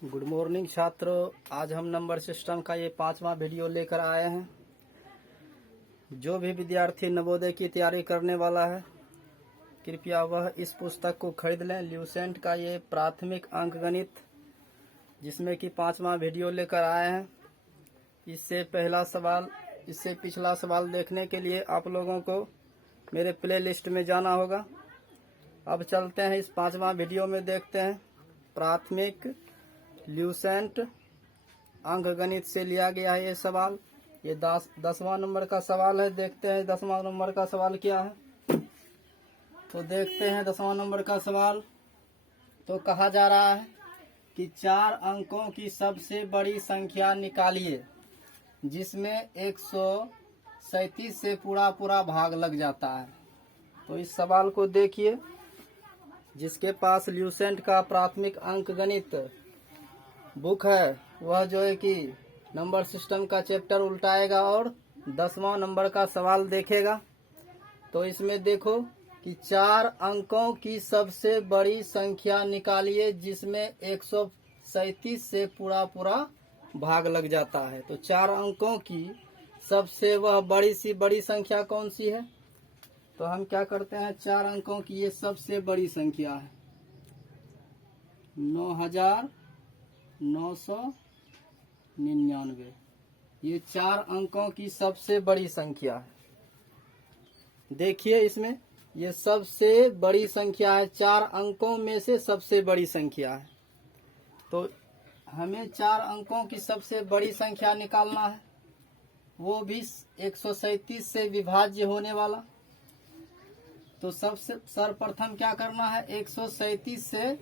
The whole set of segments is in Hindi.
गुड मॉर्निंग छात्रों। आज हम नंबर सिस्टम का ये 5वां वीडियो लेकर आए हैं। जो भी विद्यार्थी नवोदय की तैयारी करने वाला है, कृपया वह इस पुस्तक को खरीद लें। ल्यूसेंट का ये प्राथमिक अंकगणित, जिसमें कि 5वां वीडियो लेकर आए हैं। इससे पिछला सवाल देखने के लिए आप लोगों को मेरे प्ले लिस्ट में जाना होगा। अब चलते हैं इस 5वां वीडियो में, देखते हैं प्राथमिक ल्यूसेंट अंकगणित से लिया गया है ये सवाल। ये 10वां नंबर का सवाल है। देखते हैं 10वां नंबर का सवाल क्या है। तो देखते हैं 10वां नंबर का सवाल। तो कहा जा रहा है कि 4 अंकों की सबसे बड़ी संख्या निकालिए जिसमें 137 से पूरा भाग लग जाता है। तो इस सवाल को देखिए। जिसके पास ल्यूसेंट का प्राथमिक अंकगणित बुक है, वह जो है कि नंबर सिस्टम का चैप्टर उल्टाएगा और 10वां नंबर का सवाल देखेगा। तो इसमें देखो कि 4 अंकों की सबसे बड़ी संख्या निकालिए जिसमें 137 से पूरा भाग लग जाता है। तो 4 अंकों की सबसे वह बड़ी संख्या कौन सी है? तो हम क्या करते हैं, 4 अंकों की ये सबसे बड़ी संख्या है 9999। ये 4 अंकों की सबसे बड़ी संख्या है। देखिए इसमें ये सबसे बड़ी संख्या है, 4 अंकों में से सबसे बड़ी संख्या है। तो हमें 4 अंकों की सबसे बड़ी संख्या निकालना है, वो भी 137 से विभाज्य होने वाला। तो सबसे सर्वप्रथम क्या करना है, 137 से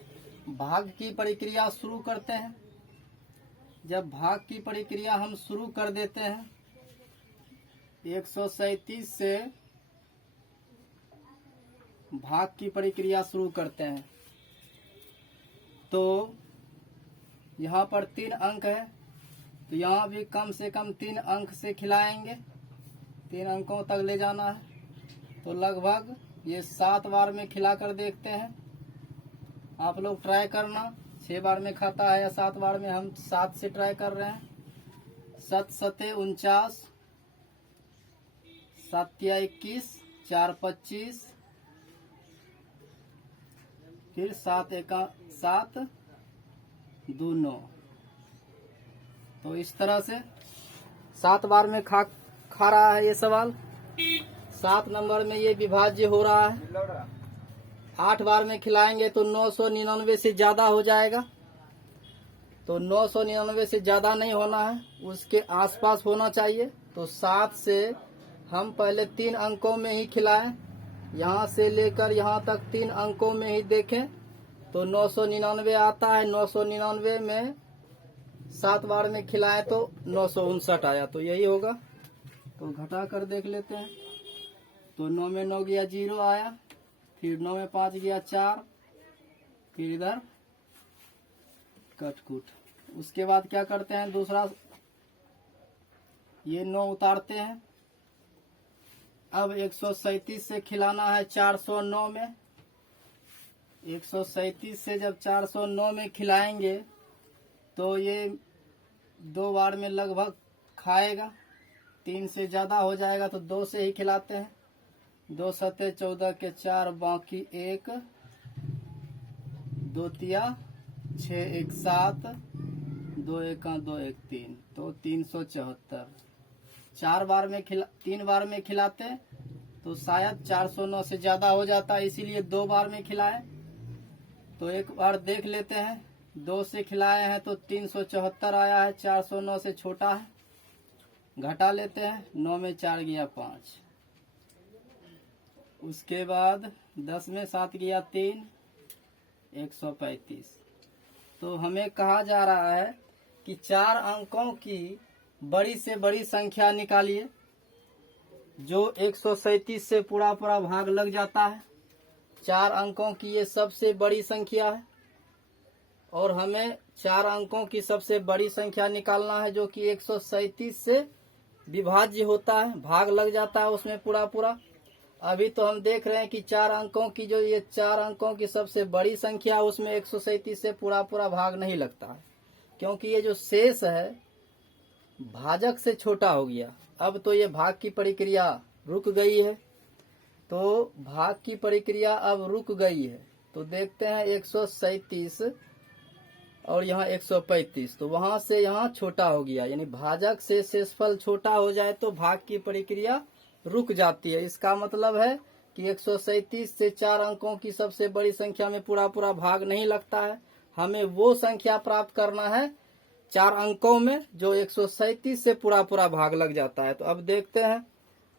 भाग की प्रक्रिया शुरू करते हैं। जब भाग की प्रक्रिया हम शुरू कर देते हैं, 137 से भाग की प्रक्रिया शुरू करते हैं, तो यहाँ पर 3 अंक है। तो यहाँ भी कम से कम 3 अंक से खिलाएंगे, 3 अंकों तक ले जाना है। तो लगभग ये 7 बार में खिला कर देखते हैं। आप लोग ट्राई करना, 6 बार में खाता है या 7 बार में। हम 7 से ट्राई कर रहे हैं। 7 सते 49, 7 तिया 21, 4 25, फिर 7 एका 7 2 9। तो इस तरह से 7 बार में खा रहा है ये सवाल। 7 नंबर में ये विभाज्य हो रहा है। 8 बार में खिलाएंगे तो 999 से ज्यादा हो जाएगा। तो 999 से ज्यादा नहीं होना है, उसके आसपास होना चाहिए। तो 7 से हम पहले 3 अंकों में ही खिलाएं, यहाँ से लेकर यहाँ तक 3 अंकों में ही देखें तो 999 आता है। 999 में 7 बार में खिलाएं तो 959 आया। तो यही होगा। तो घटा कर देख लेते हैं। तो 9 में 9 गया 0 आया, फिर 9 में 5 गया 4, फिर इधर कटकुट। उसके बाद क्या करते हैं, दूसरा ये 9 उतारते हैं। अब 137 से खिलाना है 409 में। 137 से जब 409 में खिलाएंगे तो ये 2 बार में लगभग खाएगा। 3 से ज्यादा हो जाएगा तो 2 से ही खिलाते हैं। 2 सते 14 के 4, बाकी 1, 2 तिया 6 1 7, 2 1 2 1 3, तो 374। 3 बार में खिलाते तो शायद 409 से ज्यादा हो जाता, इसीलिए 2 बार में खिलाए। तो एक बार देख लेते हैं। 2 से खिलाए हैं तो 374 आया है, 409 से छोटा है। घटा लेते हैं। 9 में 4 गया 5, उसके बाद 10 में 7 गया 3, 135। तो हमें कहा जा रहा है कि 4 अंकों की बड़ी से बड़ी संख्या निकालिए जो 137 से पूरा भाग लग जाता है। 4 अंकों की ये सबसे बड़ी संख्या है और हमें 4 अंकों की सबसे बड़ी संख्या निकालना है जो कि 137 से विभाज्य होता है, भाग लग जाता है उसमें पूरा। अभी तो हम देख रहे हैं कि 4 अंकों की जो ये 4 अंकों की सबसे बड़ी संख्या, उसमें 137 से पूरा भाग नहीं लगता है। क्योंकि ये जो शेष है भाजक से छोटा हो गया। अब तो ये भाग की प्रक्रिया रुक गई है, तो भाग की प्रक्रिया अब रुक गई है। तो देखते हैं 137 और यहाँ 135, तो वहां से यहाँ छोटा हो गया, यानी भाजक से शेषफल छोटा हो जाए तो भाग की प्रक्रिया रुक जाती है। इसका मतलब है कि 137 से 4 अंकों की सबसे बड़ी संख्या में पूरा पूरा भाग नहीं लगता है। हमें वो संख्या प्राप्त करना है 4 अंकों में जो 137 से पूरा पूरा भाग लग जाता है। तो अब देखते हैं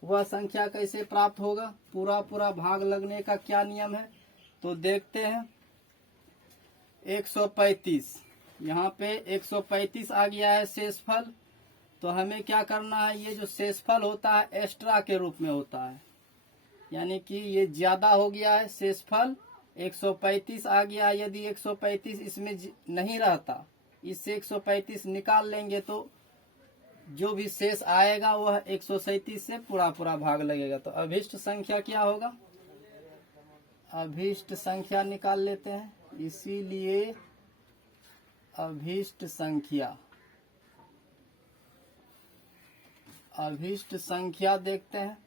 वह संख्या कैसे प्राप्त होगा, पूरा पूरा भाग लगने का क्या नियम है। तो देखते हैं 135, यहाँ पे 135 आ गया है शेषफल। तो हमें क्या करना है, ये जो शेषफल होता है एक्स्ट्रा के रूप में होता है, यानी कि ये ज्यादा हो गया है शेषफल 135 आ गया। यदि 135 इसमें नहीं रहता, इससे 135 निकाल लेंगे तो जो भी शेष आएगा वह 137 से पूरा पूरा भाग लगेगा। तो अभिष्ट संख्या क्या होगा, अभिष्ट संख्या निकाल लेते हैं। इसीलिए अभिष्ट संख्या देखते हैं।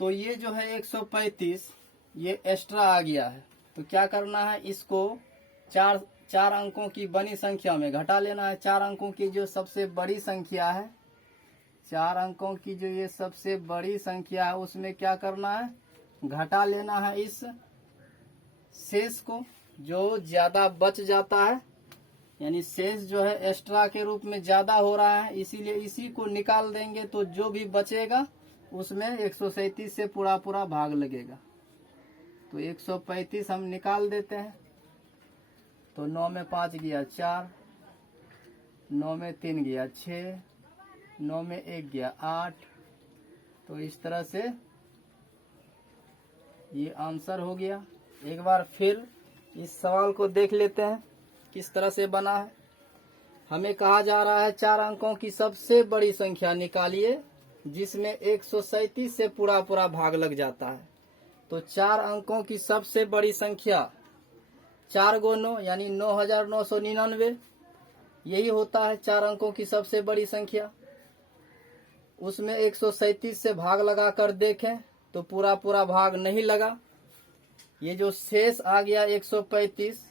तो ये जो है 135 ये एक्स्ट्रा आ गया है। तो क्या करना है, इसको चार अंकों की बनी संख्या में घटा लेना है। 4 अंकों की जो सबसे बड़ी संख्या है, 4 अंकों की जो ये सबसे बड़ी संख्या है उसमें क्या करना है, घटा लेना है इस शेष को जो ज्यादा बच जाता है, यानी शेष जो है एक्स्ट्रा के रूप में ज्यादा हो रहा है, इसीलिए इसी को निकाल देंगे तो जो भी बचेगा उसमें 137 से पूरा पूरा भाग लगेगा। तो 135 हम निकाल देते हैं। तो 9 में 5 गया 4, 9 में 3 गया 6, 9 में 1 गया 8। तो इस तरह से ये आंसर हो गया। एक बार फिर इस सवाल को देख लेते हैं किस तरह से बना है। हमें कहा जा रहा है 4 अंकों की सबसे बड़ी संख्या निकालिए जिसमें 137 से पूरा पूरा भाग लग जाता है। तो 4 अंकों की सबसे बड़ी संख्या 4 × 9 यानी 9999, यही होता है 4 अंकों की सबसे बड़ी संख्या। उसमें 137 से भाग लगाकर देखें तो पूरा पूरा भाग नहीं लगा। ये जो शेष आ गया 135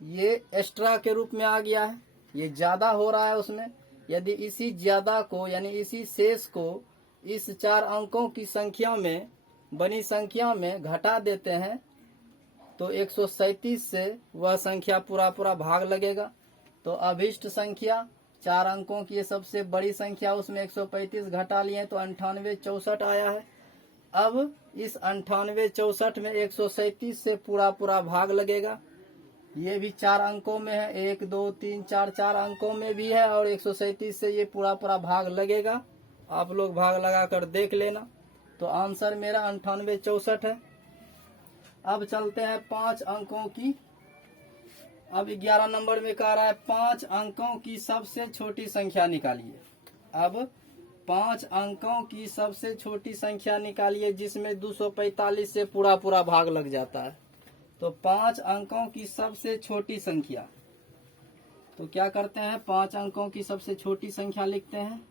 ये एक्स्ट्रा के रूप में आ गया है, ये ज्यादा हो रहा है उसमें। यदि इसी ज्यादा को यानी इसी शेष को इस 4 अंकों की संख्या में बनी संख्या में घटा देते हैं तो 137 से वह संख्या पूरा पूरा भाग लगेगा। तो अभिष्ट संख्या 4 अंकों की सबसे बड़ी संख्या उसमें 135 घटा लिए तो 9864 आया है। अब इस 9864 में 137 से पूरा पूरा भाग लगेगा। ये भी 4 अंकों में है, 1 2 3 4 4 अंकों में भी है और 137 से ये पूरा पूरा भाग लगेगा। आप लोग भाग लगाकर देख लेना। तो आंसर मेरा 9864 है। अब चलते हैं 5 अंकों की। अब 11 नंबर में कह रहा है 5 अंकों की सबसे छोटी संख्या निकालिए। अब 5 अंकों की सबसे छोटी संख्या निकालिए जिसमें 245 से पूरा पूरा भाग लग जाता है। तो 5 अंकों की सबसे छोटी संख्या, तो क्या करते हैं 5 अंकों की सबसे छोटी संख्या लिखते हैं।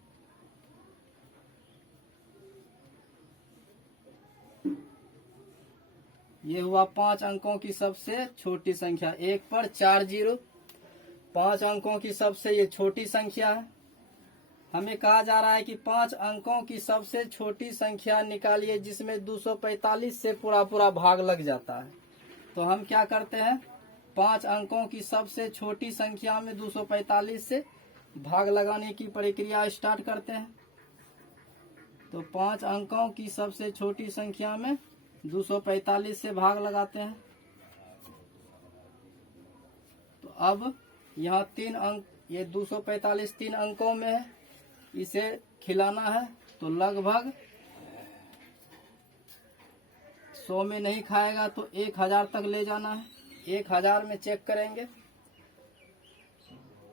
ये हुआ 5 अंकों की सबसे छोटी संख्या। 1 पर 4 0, 5 अंकों की सबसे ये छोटी संख्या है। हमें कहा जा रहा है कि 5 अंकों की सबसे छोटी संख्या निकालिए जिसमें 245 से पूरा पूरा भाग लग जाता है। तो हम क्या करते हैं 5 अंकों की सबसे छोटी संख्या में 245 से भाग लगाने की प्रक्रिया स्टार्ट करते हैं। तो 5 अंकों की सबसे छोटी संख्या में 245 से भाग लगाते हैं। तो अब यहाँ 3 अंक, ये 245 3 अंकों में है, इसे खिलाना है तो लगभग 100 में नहीं खाएगा तो 1000 तक ले जाना है। 1000 में चेक करेंगे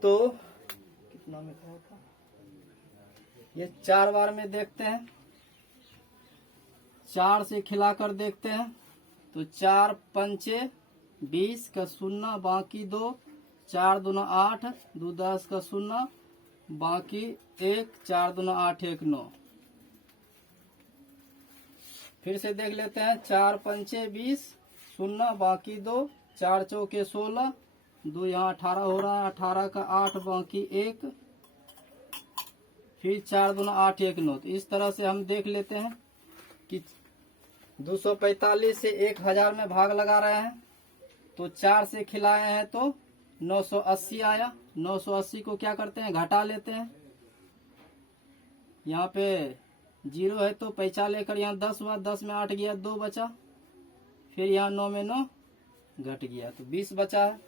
तो कितना में खाया था, ये 4 बार में देखते हैं। 4 से खिलाकर देखते हैं तो 4 पंचे 20 का शून्य बाकी 2, 4 दूना 8, 2 10 का शून्य बाकी 1, 4 दूना 8 1 9। फिर से देख लेते हैं। 4 पंचे 20, शून्य बाकी 2, 4 चौके 16, 2 यहाँ 18 हो रहा है, 18 का 8 बाकी 1, फिर 4 दूना 8 1 9। तो इस तरह से हम देख लेते हैं कि 245 से 1000 में भाग लगा रहे हैं, तो 4 से खिलाए हैं तो 980 आया। 980 को क्या करते हैं, घटा लेते हैं। यहाँ पे 0 है तो पैसा लेकर यहाँ 10 हुआ, 10 में 8 गया, 2 बचा, फिर यहाँ 9 में 9 घट गया तो 20 बचा है।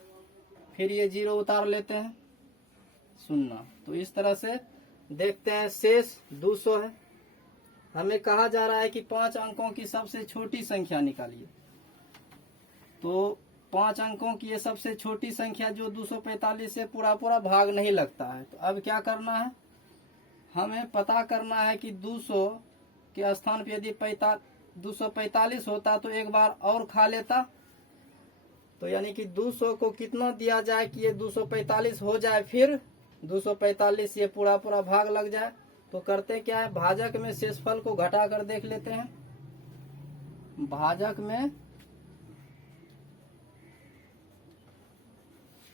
फिर ये 0 उतार लेते हैं, 0। तो इस तरह से देखते हैं। शेष 200 है। हमें कहा जा रहा है कि 5 अंकों की सबसे छोटी संख्या निकालिए। तो 5 अंकों की ये सबसे छोटी संख्या जो 245 से पूरा भाग नहीं लगता है। तो अब क्या करना है, हमें पता करना है कि 200 के स्थान पे यदि 245 होता तो एक बार और खा लेता। तो यानी कि 200 को कितना दिया जाए कि ये 245 हो जाए, फिर 245 ये पूरा भाग लग जाए। तो करते क्या है, भाजक में शेषफल को घटा कर देख लेते हैं।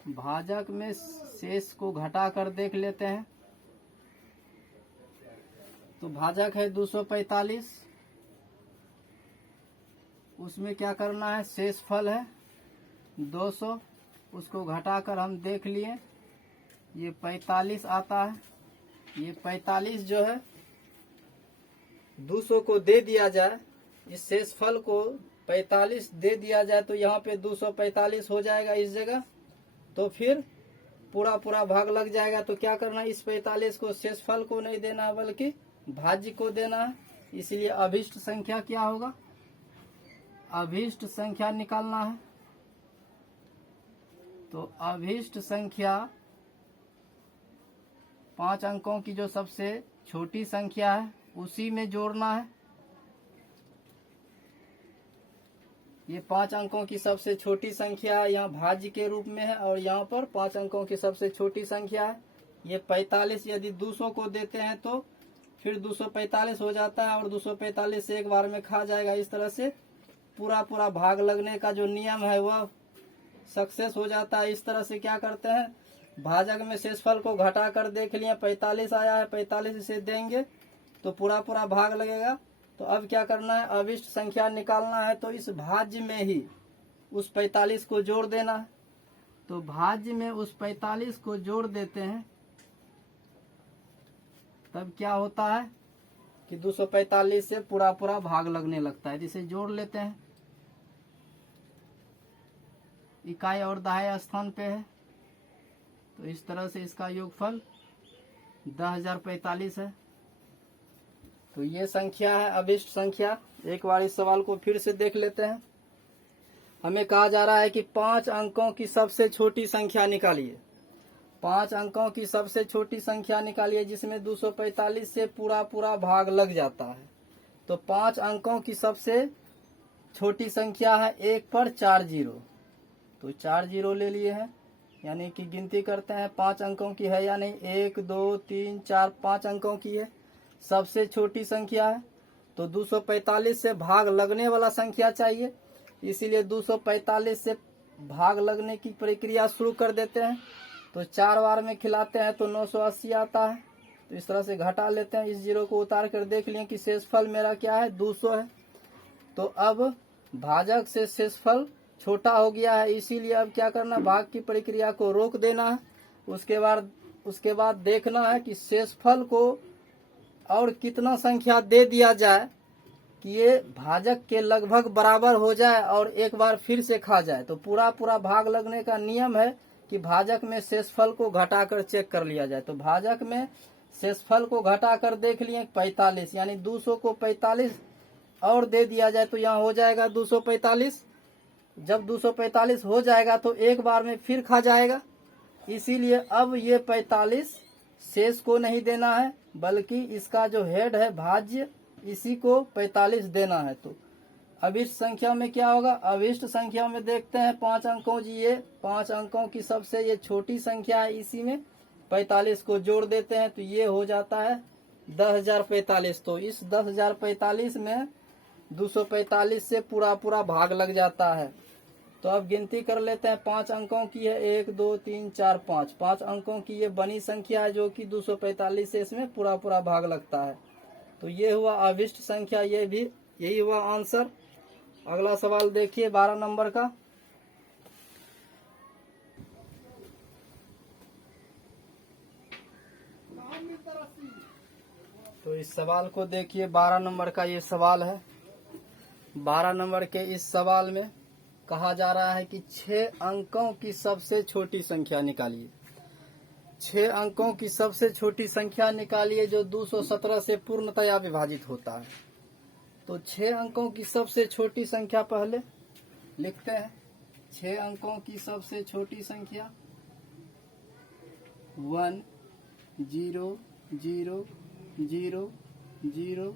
भाजक में शेष को घटा कर देख लेते हैं। तो भाजक है 245, उसमें क्या करना है, शेषफल है 200, उसको घटाकर हम देख लिए, ये 45 आता है। ये 45 जो है 200 को दे दिया जाए, इस शेषफल को 45 दे दिया जाए तो यहाँ पे 245 हो जाएगा इस जगह। तो फिर पूरा भाग लग जाएगा। तो क्या करना है, इस 45 को शेषफल को नहीं देना बल्कि भाज्य को देना है। इसलिए अभिष्ट संख्या क्या होगा, अभिष्ट संख्या निकालना है। तो अभिष्ट संख्या 5 अंकों की जो सबसे छोटी संख्या है उसी में जोड़ना है। ये 5 अंकों की सबसे छोटी संख्या यहाँ भाज्य के रूप में है, और यहाँ पर 5 अंकों की सबसे छोटी संख्या है ये 45। यदि 200 को देते हैं तो फिर 245 हो जाता है, और 245 से एक बार में खा जाएगा। इस तरह से पूरा भाग लगने का जो नियम है वह सक्सेस हो जाता है। इस तरह से क्या करते हैं, भाजक में शेषफल को घटा कर देख लिया, 45 आया है, 45 इसे देंगे तो पूरा भाग लगेगा। तो अब क्या करना है, अभिष्ट संख्या निकालना है। तो इस भाज्य में ही उस 45 को जोड़ देना है। तो भाज्य में उस 45 को जोड़ देते हैं, तब क्या होता है कि 245 से पूरा भाग लगने लगता है। जिसे जोड़ लेते हैं, इकाई और दहाई स्थान पे है, तो इस तरह से इसका योगफल 10,045 है। तो ये संख्या है अभिष्ट संख्या। एक बार इस सवाल को फिर से देख लेते हैं। हमें कहा जा रहा है कि 5 अंकों की सबसे छोटी संख्या निकालिए। 5 अंकों की सबसे छोटी संख्या निकालिए जिसमें 245 से पूरा भाग लग जाता है। तो 5 अंकों की सबसे छोटी संख्या है 1 पर 4 जीरो, तो 4 जीरो ले लिए हैं। यानी कि गिनती करते हैं 5 अंकों की है या नहीं, 1 2 3 4 5 अंकों की है, सबसे छोटी संख्या है। तो 245 से भाग लगने वाला संख्या चाहिए, इसीलिए 245 से भाग लगने की प्रक्रिया शुरू कर देते हैं। तो 4 बार में खिलाते हैं तो 980 आता है। तो इस तरह से घटा लेते हैं, इस जीरो को उतार कर देख लिया कि शेषफल मेरा क्या है, 200 है। तो अब भाजक से शेषफल छोटा हो गया है, इसीलिए अब क्या करना, भाग की प्रक्रिया को रोक देना है। उसके बाद देखना है कि शेषफल को और कितना संख्या दे दिया जाए कि ये भाजक के लगभग बराबर हो जाए और एक बार फिर से खा जाए। तो पूरा भाग लगने का नियम है कि भाजक में शेषफल को घटाकर चेक कर लिया जाए। तो भाजक में शेषफल को घटाकर देख लिए 45, यानी 200 को 45 और दे दिया जाए तो यहाँ हो जाएगा 245। जब 245 हो जाएगा तो एक बार में फिर खा जाएगा, इसीलिए अब ये 45 शेष को नहीं देना है बल्कि इसका जो हेड है भाज्य, इसी को 45 देना है। तो अभिष्ट संख्या में क्या होगा? अभिष्ट संख्या में देखते हैं 5 अंकों जी, ये 5 अंकों की सबसे ये छोटी संख्या है, इसी में 45 को जोड़ देते हैं तो ये हो जाता है 10,045। तो इस 10,045 में 245 से पूरा भाग लग जाता है। तो अब गिनती कर लेते हैं, 5 अंकों की है, 1 2 3 4 5, 5 अंकों की ये बनी संख्या है जो कि 245 से इसमें पूरा भाग लगता है। तो ये हुआ अभिष्ट संख्या, ये भी यही हुआ आंसर। अगला सवाल देखिए 12 नंबर का। तो इस सवाल को देखिए, 12 नंबर का ये सवाल है। 12 नंबर के इस सवाल में कहा जा रहा है कि 6 अंकों की सबसे छोटी संख्या निकालिए। 6 अंकों की सबसे छोटी संख्या निकालिए जो 217 से पूर्णतया विभाजित होता है। तो 6 अंकों की सबसे छोटी संख्या पहले लिखते हैं। 6 अंकों की सबसे छोटी संख्या 1 0 0 0 0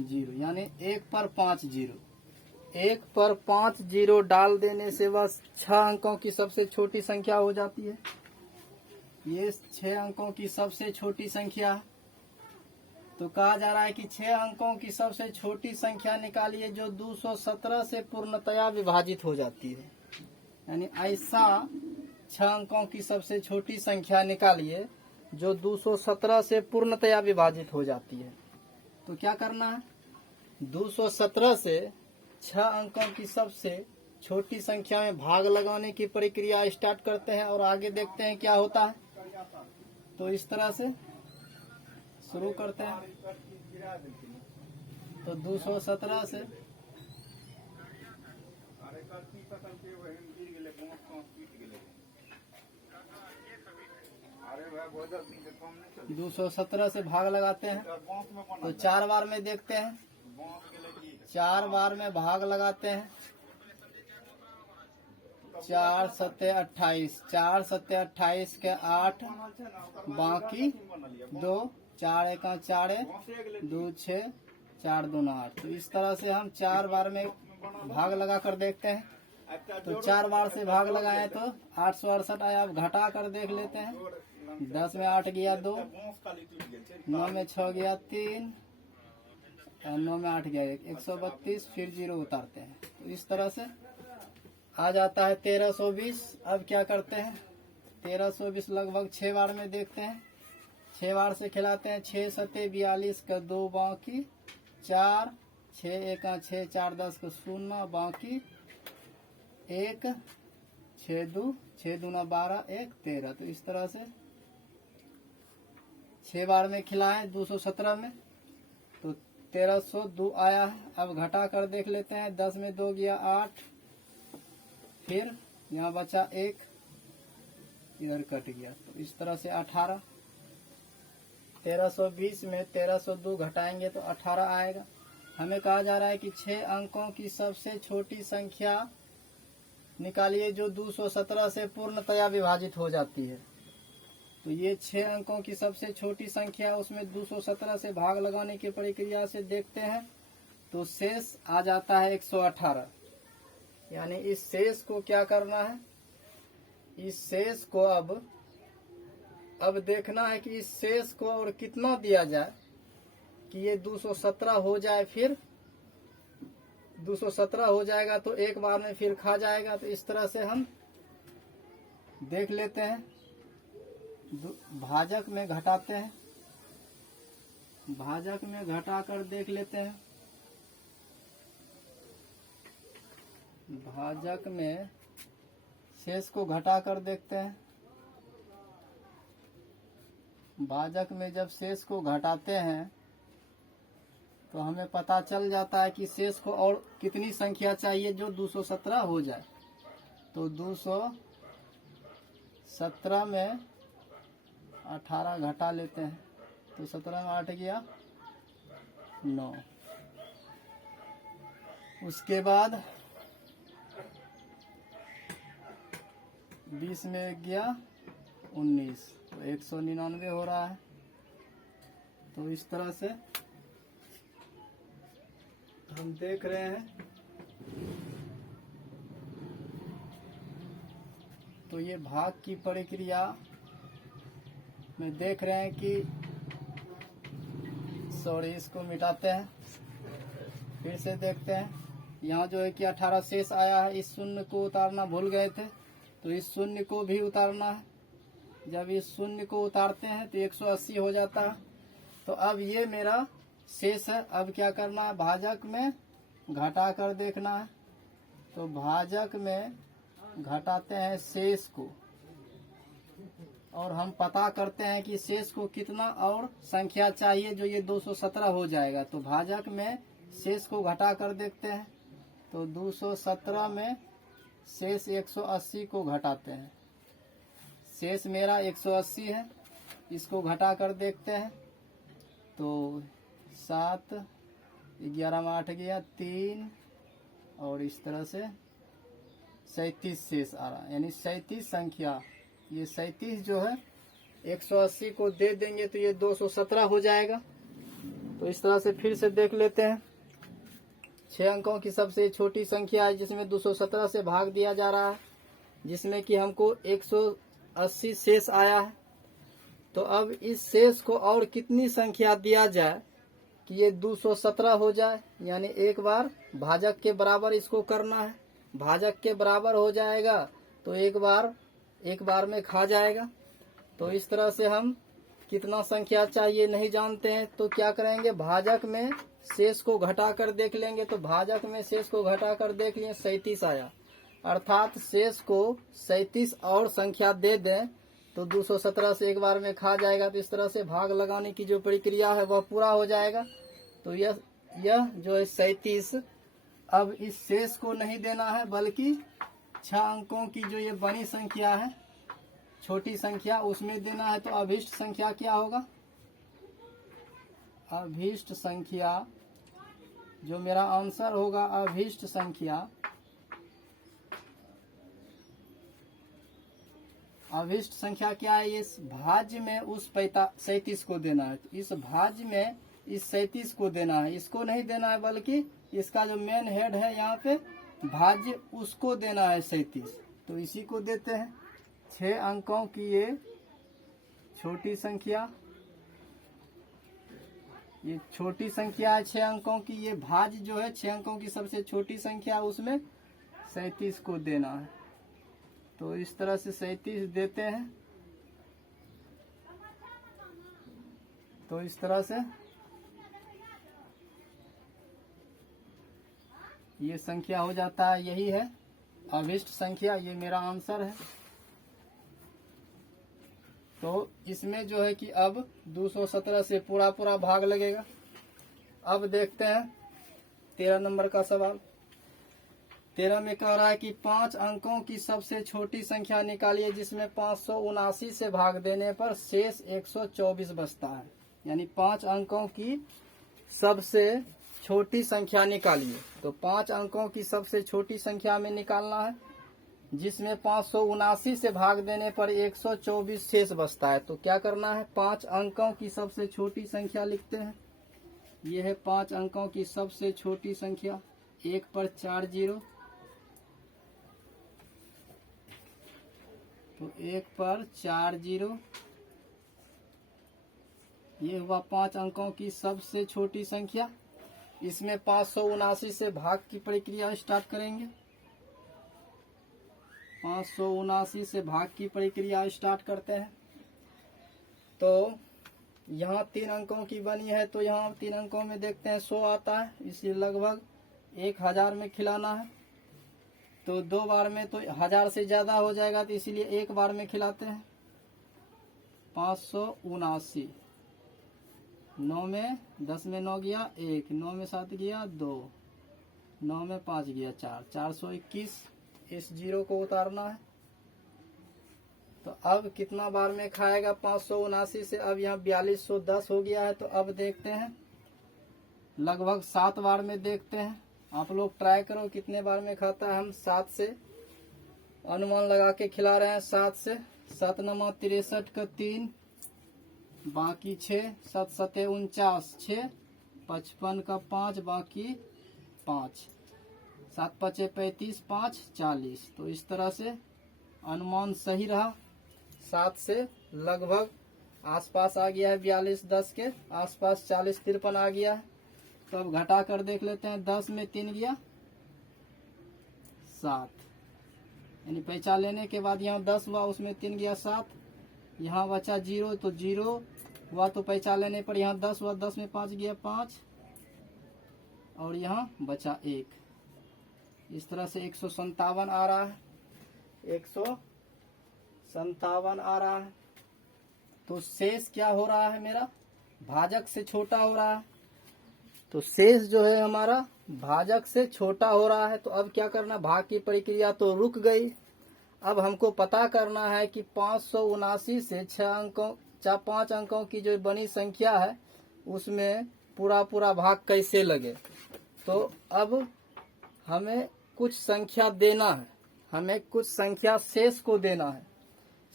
0, यानी 1 पर 5 जीरो। 1 पर 5 जीरो डाल देने से बस 6 अंकों की सबसे छोटी संख्या हो जाती है। ये 6 अंकों की सबसे छोटी संख्या है। तो कहा जा रहा है कि 6 अंकों की सबसे छोटी संख्या निकालिए जो 217 से पूर्णतया विभाजित हो जाती है। यानी ऐसा 6 अंकों की सबसे छोटी संख्या निकालिए जो 217 से पूर्णतया विभाजित हो जाती है। तो क्या करना है? 217 से 6 अंकों की सबसे छोटी संख्या में भाग लगाने की प्रक्रिया स्टार्ट करते हैं और आगे देखते हैं क्या होता है। तो इस तरह से शुरू करते हैं। तो 217 से भाग लगाते हैं। तो 4 बार में देखते हैं, 4 बार में भाग लगाते हैं। 4 सत्ते 28, 4 सत्ते 28 के 8, बाकी 2, 4 एक 4 2 6 4 2 8। तो इस तरह से हम 4 बार में भाग लगा कर देखते हैं। तो 4 बार से भाग लगाए तो 868 आया। अब घटा कर देख लेते हैं। 10 में 8 गया 2, 9 में 6 गया 3, 9 में 8 गया 1, 132, फिर 0 उतारते हैं। तो इस तरह से आ जाता है 1320। अब क्या करते हैं? 1320 लगभग 6 बार में देखते हैं। 6 बार से खिलाते हैं। 6 सत्ते 42 का 2, बाकी 4, 6 एक 6 4 10 का 0, बाकी 1, 6 2 12 1 13। तो इस तरह से 6 बार में खिलाएं 217 में। तो 1302 आया है। अब घटा कर देख लेते हैं। 10 में 2 गया 8, फिर यहाँ बचा 1, इधर कट गया। तो इस तरह से 18। 1320 में 1302 घटाएंगे तो 18 आएगा। हमें कहा जा रहा है कि 6 अंकों की सबसे छोटी संख्या निकालिए जो 217 से पूर्णतया विभाजित हो जाती है। तो ये 6 अंकों की सबसे छोटी संख्या, उसमें 217 से भाग लगाने की प्रक्रिया से देखते हैं तो शेष आ जाता है 118। यानी इस शेष को क्या करना है? इस शेष को अब देखना है कि इस शेष को और कितना दिया जाए कि ये 217 हो जाए। फिर 217 हो जाएगा तो एक बार में फिर खा जाएगा। तो इस तरह से हम देख लेते हैं। भाजक में घटाते हैं। भाजक में घटा कर देख लेते हैं। भाजक में शेष को घटा कर देखते हैं। भाजक में जब शेष को घटाते हैं तो हमें पता चल जाता है कि शेष को और कितनी संख्या चाहिए जो 217 हो जाए। तो 217 में 18 घटा लेते हैं। तो 17 में 8 गया 9। उसके बाद 20 में गया 19, तो 199 हो रहा है। तो इस तरह से हम देख रहे हैं तो ये भाग की प्रक्रिया में देख रहे हैं कि सॉरी, इसको मिटाते हैं, फिर से देखते हैं। यहाँ जो है कि 18 शेष आया है, इस शून्य को उतारना भूल गए थे, तो इस शून्य को भी उतारना है। जब इस शून्य को उतारते हैं तो 180 हो जाता है। तो अब ये मेरा शेष है। अब क्या करना है, भाजक में घटा कर देखना है। तो भाजक में घटाते हैं शेष को, और हम पता करते हैं कि शेष को कितना और संख्या चाहिए, जो ये 217 हो जाएगा। तो भाजक में शेष को घटा कर देखते हैं। तो 217 में शेष 180 को घटाते हैं। शेष मेरा 180 है, इसको घटा कर देखते हैं। तो 7, 11 में 8 गया 3, और इस तरह से 37 शेष आ रहा है, यानी 37 संख्या। ये 37 जो है 180 को दे देंगे तो ये 217 हो जाएगा। तो इस तरह से फिर से देख लेते हैं। 6 अंकों की सबसे छोटी संख्या है जिसमें 217 से भाग दिया जा रहा है, जिसमें कि हमको 180 शेष आया है। तो अब इस शेष को और कितनी संख्या दिया जाए कि ये 217 हो जाए, यानी एक बार भाजक के बराबर इसको करना है। भाजक के बराबर हो जाएगा तो एक बार में खा जाएगा। तो इस तरह से हम कितना संख्या चाहिए नहीं जानते हैं, तो क्या करेंगे, भाजक में शेष को घटा कर देख लेंगे। तो भाजक में शेष को घटा कर देख लिए 37 आया, अर्थात शेष को 37 और संख्या दे दें तो 217 से एक बार में खा जाएगा। तो इस तरह से भाग लगाने की जो प्रक्रिया है वह पूरा हो जाएगा। तो यह जो है 37, अब इस शेष को नहीं देना है, बल्कि 6 अंकों की जो ये बड़ी संख्या है, छोटी संख्या, उसमें देना है। तो अभीष्ट संख्या क्या होगा, अभीष्ट संख्या जो मेरा आंसर होगा, अभीष्ट संख्या, अभीष्ट संख्या क्या है, इस भाज्य में उस 37 को देना है। इस भाज्य में इस 37 को देना है, इसको नहीं देना है, बल्कि इसका जो मेन हेड है यहाँ पे भाज्य, उसको देना है 37। तो इसी को देते हैं। 6 अंकों की ये छोटी संख्या, ये छोटी संख्या है 6 अंकों की। ये भाज्य जो है 6 अंकों की सबसे छोटी संख्या, उसमें 37 को देना है। तो इस तरह से 37 देते हैं। तो इस तरह से ये संख्या हो जाता है, यही है अभीष्ट संख्या, ये मेरा आंसर है। तो इसमें जो है कि अब 217 से पूरा भाग लगेगा। अब देखते हैं 13 नंबर का सवाल। 13 में कह रहा है कि 5 अंकों की सबसे छोटी संख्या निकालिए जिसमें 579 से भाग देने पर शेष 124 बचता है। यानी 5 अंकों की सबसे छोटी संख्या निकालिए। तो 5 अंकों की सबसे छोटी संख्या में निकालना है जिसमें 579 से भाग देने पर 124 शेष बचता है। तो क्या करना है, 5 अंकों की सबसे छोटी संख्या लिखते हैं। यह है 5 अंकों की सबसे छोटी संख्या। 1 पर 4 जीरो, तो 1 पर 4 जीरो, ये हुआ 5 अंकों की सबसे छोटी संख्या। इसमें 579 से भाग की प्रक्रिया स्टार्ट करेंगे। 579 से भाग की प्रक्रिया स्टार्ट करते हैं। तो यहाँ 3 अंकों की बनी है, तो यहाँ 3 अंकों में देखते हैं 100 आता है, इसलिए लगभग 1000 में खिलाना है। तो 2 बार में तो 1000 से ज्यादा हो जाएगा, तो इसीलिए 1 बार में खिलाते हैं। 579, 9 में 10 में 9 गया 1, 9 में 7 गया 2, 9 में 5 गया 4, 421। इस जीरो को उतारना है। तो अब कितना बार में खाएगा 579 से, अब यहाँ 4210 हो गया है। तो अब देखते हैं, लगभग 7 बार में देखते हैं। आप लोग ट्राई करो कितने बार में खाता है। हम 7 से अनुमान लगा के खिला रहे हैं। 7 से 7 नमा 63 का 3, बाकी 6, 7 7 49, 6, 55 का 5, बाकी 5, 7 पचे 35, 5 40। तो इस तरह से अनुमान सही रहा। 7 से लगभग आसपास आ गया है, 42 10 के आसपास 40 53 आ गया है। तो अब घटा कर देख लेते हैं। 10 में 3 गया 7, यानी पैसा लेने के बाद यहाँ 10 हुआ, उसमें 3 गया 7, यहाँ बचा 0, तो 0 हुआ तो पैसा लेने पर यहाँ 10 हुआ, 10 में 5 गया 5, और यहाँ बचा 1। इस तरह से 157 आ रहा है, 157 आ रहा है। तो शेष क्या हो रहा है मेरा, भाजक से छोटा हो रहा है। तो शेष जो है हमारा भाजक से छोटा हो रहा है। तो अब क्या करना, भाग की प्रक्रिया तो रुक गई। अब हमको पता करना है कि 579 से 5 अंकों की जो बनी संख्या है उसमें पूरा भाग कैसे लगे। तो अब हमें कुछ संख्या देना है, हमें कुछ संख्या शेष को देना है।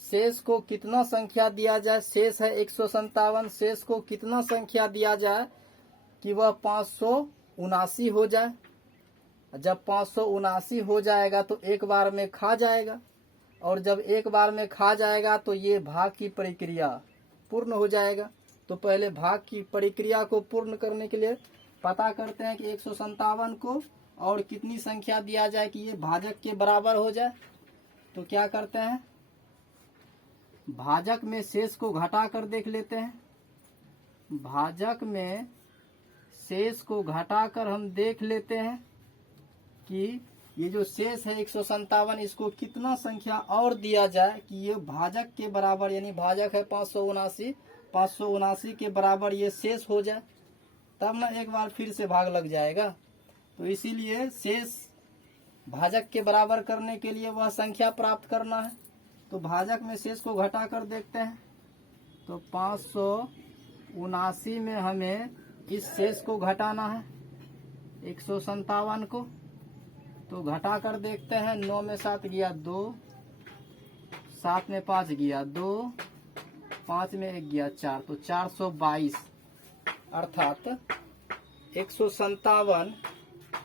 शेष को कितना संख्या दिया जाए, शेष है 157, शेष को कितना संख्या दिया जाए कि वह 579 हो जाए। जब 579 हो जाएगा तो एक बार में खा जाएगा, और जब एक बार में खा जाएगा तो ये भाग की प्रक्रिया पूर्ण हो जाएगा। तो पहले भाग की प्रक्रिया को पूर्ण करने के लिए पता करते हैं कि 157 को और कितनी संख्या दिया जाए कि ये भाजक के बराबर हो जाए। तो क्या करते हैं, भाजक में शेष को घटा कर देख लेते हैं। भाजक में शेष को घटाकर हम देख लेते हैं कि ये जो शेष है 157, इसको कितना संख्या और दिया जाए कि ये भाजक के बराबर, यानी भाजक है 579 के बराबर ये शेष हो जाए, तब ना एक बार फिर से भाग लग जाएगा। तो इसीलिए शेष भाजक के बराबर करने के लिए वह संख्या प्राप्त करना है। तो भाजक में शेष को घटा कर देखते हैं। तो 579 में हमें इस शेष को घटाना है 157 को। तो घटा कर देखते हैं। 9 में 7 गया 2, 7 में 5 गया 2, 5 में 1 गया 4, तो 422। अर्थात 157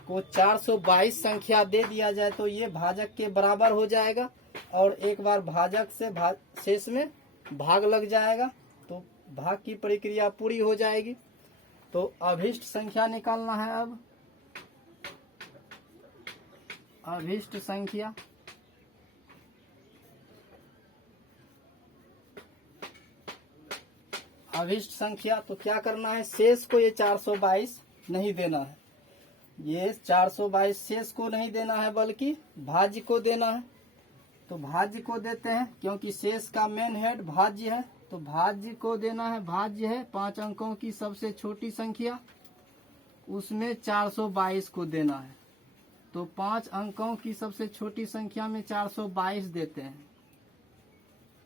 को 422 संख्या दे दिया जाए तो ये भाजक के बराबर हो जाएगा, और एक बार भाजक से शेष में भाग लग जाएगा तो भाग की प्रक्रिया पूरी हो जाएगी। तो अभिष्ट संख्या निकालना है। अब अभिष्ट संख्या, अभिष्ट संख्या तो क्या करना है, शेष को ये 422 नहीं देना है, ये 422 शेष को नहीं देना है बल्कि भाज्य को देना है। तो भाज्य को देते हैं, क्योंकि शेष का मेन हेड भाज्य है, तो भाज्य को देना है। भाज्य है 5 अंकों की सबसे छोटी संख्या, उसमें 422 को देना है। तो 5 अंकों की सबसे छोटी संख्या में 422 देते हैं।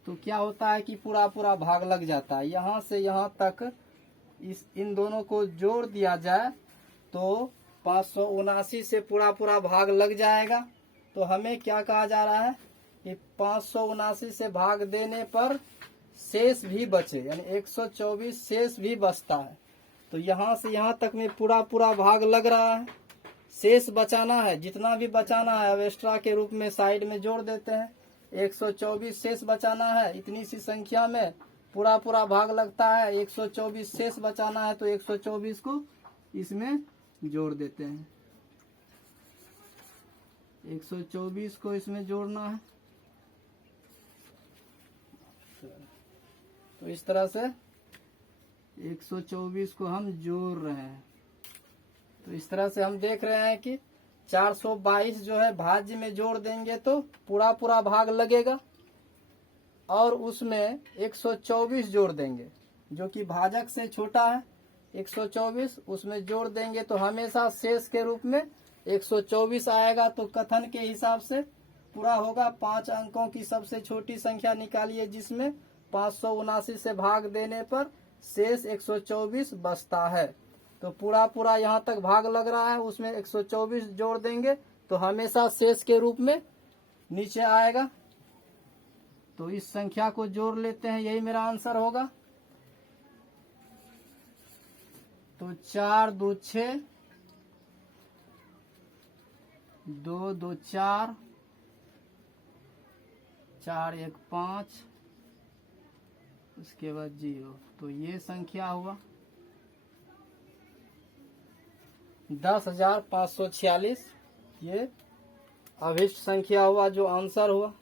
तो क्या होता है कि पूरा भाग लग जाता है। यहाँ से यहाँ तक इन दोनों को जोड़ दिया जाए तो 579 से पूरा भाग लग जाएगा। तो हमें क्या कहा जा रहा है कि 579 से भाग देने पर शेष भी बचे, यानी 124 शेष भी बचता है। तो यहाँ से यहाँ तक में पूरा भाग लग रहा है। शेष बचाना है, जितना भी बचाना है अब एक्स्ट्रा के रूप में साइड में जोड़ देते हैं। 124 शेष बचाना है, इतनी सी संख्या में पूरा भाग लगता है। 124 शेष बचाना है तो 124 को इसमें जोड़ देते हैं। 124 को इसमें जोड़ना है। तो इस तरह से 124 को हम जोड़ रहे हैं। तो इस तरह से हम देख रहे हैं कि 422 जो है भाज्य में जोड़ देंगे तो पूरा भाग लगेगा, और उसमें 124 जोड़ देंगे जो कि भाजक से छोटा है। 124 उसमें जोड़ देंगे तो हमेशा शेष के रूप में 124 आएगा। तो कथन के हिसाब से पूरा होगा। 5 अंकों की सबसे छोटी संख्या निकालिए जिसमें 579 से भाग देने पर शेष 124 बचता है। तो पूरा यहाँ तक भाग लग रहा है, उसमें 124 जोड़ देंगे तो हमेशा शेष के रूप में नीचे आएगा। तो इस संख्या को जोड़ लेते हैं, यही मेरा आंसर होगा। तो 4 2 6 2 2 4, 4 1 5, उसके बाद 0। तो ये संख्या हुआ 10,546। ये अभिष्ट संख्या हुआ, जो आंसर हुआ।